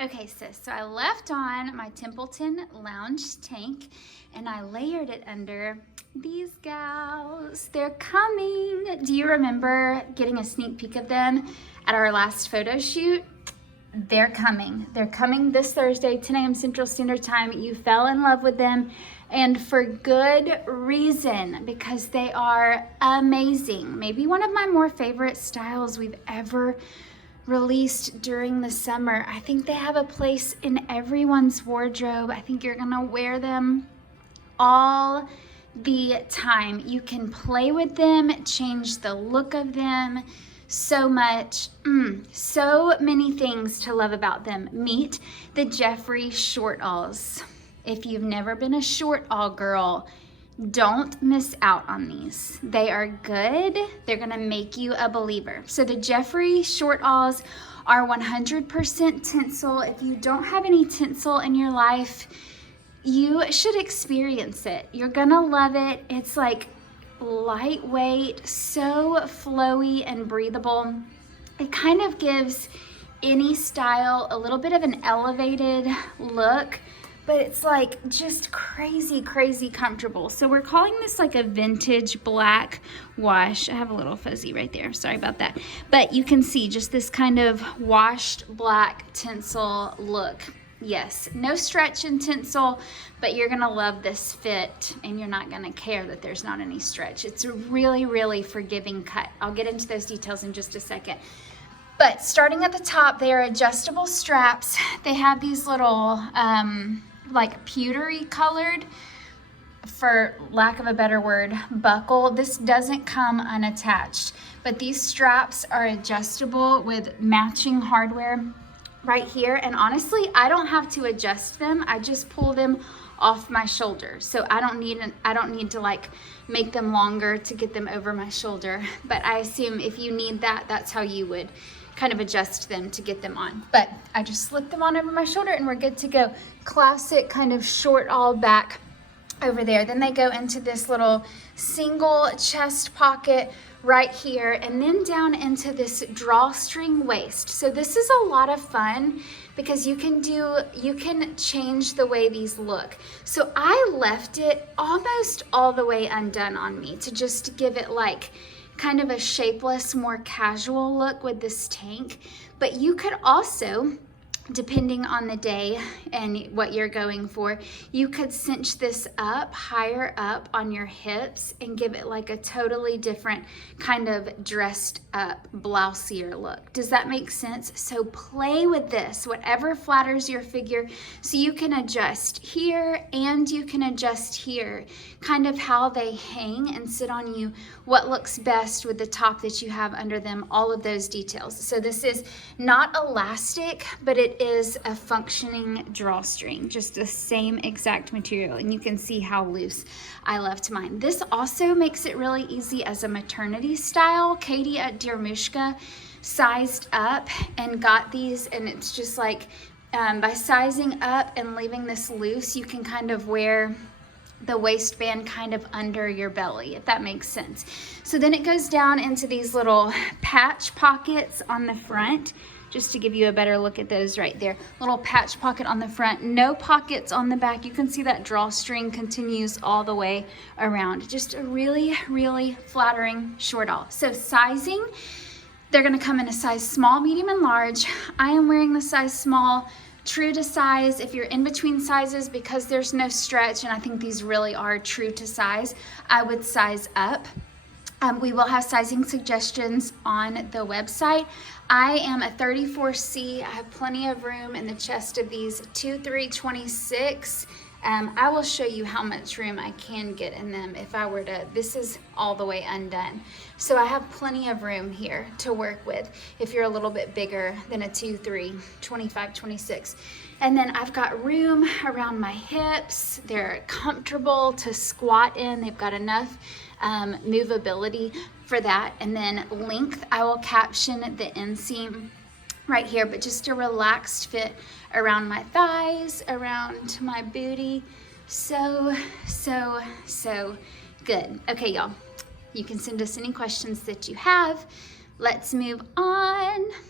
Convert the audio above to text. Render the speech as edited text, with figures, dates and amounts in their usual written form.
Okay, sis, so I left on my Templeton Lounge tank and I layered it under these gals. They're coming. Do you remember getting a sneak peek of them at our last photo shoot? They're coming. They're coming this Thursday, 10 a.m. Central Standard Time. You fell in love with them, and for good reason, because they are amazing. Maybe one of my more favorite styles we've ever released during the summer. I think they have a place in everyone's wardrobe. I think you're gonna wear them all the time. You can play with them, change the look of them so much. So many things to love about them. Meet the Jeffery Shortalls. If you've never been a Shortall girl, don't miss out on these. They are good. They're gonna make you a believer. So the Jeffery Shortalls are 100% tinsel. If you don't have any tinsel in your life, you should experience it. You're gonna love it. It's like lightweight, so flowy and breathable. It kind of gives any style a little bit of an elevated look, but it's like just crazy, crazy comfortable. So we're calling this like a vintage black wash. I have a little fuzzy right there, sorry about that. But you can see just this kind of washed black tinsel look. Yes, no stretch in tinsel, but you're gonna love this fit and you're not gonna care that there's not any stretch. It's a really, really forgiving cut. I'll get into those details in just a second. But starting at the top, they are adjustable straps. They have these little, like pewtery colored, for lack of a better word, buckle. This doesn't come unattached, but these straps are adjustable with matching hardware right here. And honestly, I don't have to adjust them. I just pull them off my shoulder. So I don't need to like make them longer to get them over my shoulder. But I assume if you need that, that's how you would kind of adjust them to get them on. But I just slip them on over my shoulder and we're good to go. Classic kind of Shortall back over there. Then they go into this little single chest pocket right here, and then down into this drawstring waist. So this is a lot of fun because you can change the way these look. So I left it almost all the way undone on me to just give it like kind of a shapeless, more casual look with this tank. But you could also, depending on the day and what you're going for, you could cinch this up higher up on your hips and give it like a totally different kind of dressed up, blousier look. Does that make sense? So play with this, whatever flatters your figure, so you can adjust here and you can adjust here, kind of how they hang and sit on you, what looks best with the top that you have under them, all of those details. So this is not elastic, but it is a functioning drawstring, just the same exact material, and you can see how loose I left mine. This also makes it really easy as a maternity style. Katie at Dear Mushka sized up and got these, and it's just like by sizing up and leaving this loose, you can kind of wear the waistband kind of under your belly, if that makes sense. So then it goes down into these little patch pockets on the front, just to give you a better look at those right there. Little patch pocket on the front, no pockets on the back. You can see that drawstring continues all the way around. Just a really, really flattering Shortall. So sizing, they're gonna come in a size small, medium, and large. I am wearing the size small, true to size. If you're in between sizes, because there's no stretch, and I think these really are true to size, I would size up. We will have sizing suggestions on the website. I am a 34C. I have plenty of room in the chest of these 2326. I will show you how much room I can get in them if I were to. This is all the way undone. So I have plenty of room here to work with if you're a little bit bigger than a 23, 25, 26. And then I've got room around my hips. They're comfortable to squat in. They've got enough movability for that. And then length, I will caption the inseam right here, but just a relaxed fit around my thighs, around my booty. So good. Okay, y'all, you can send us any questions that you have. Let's move on.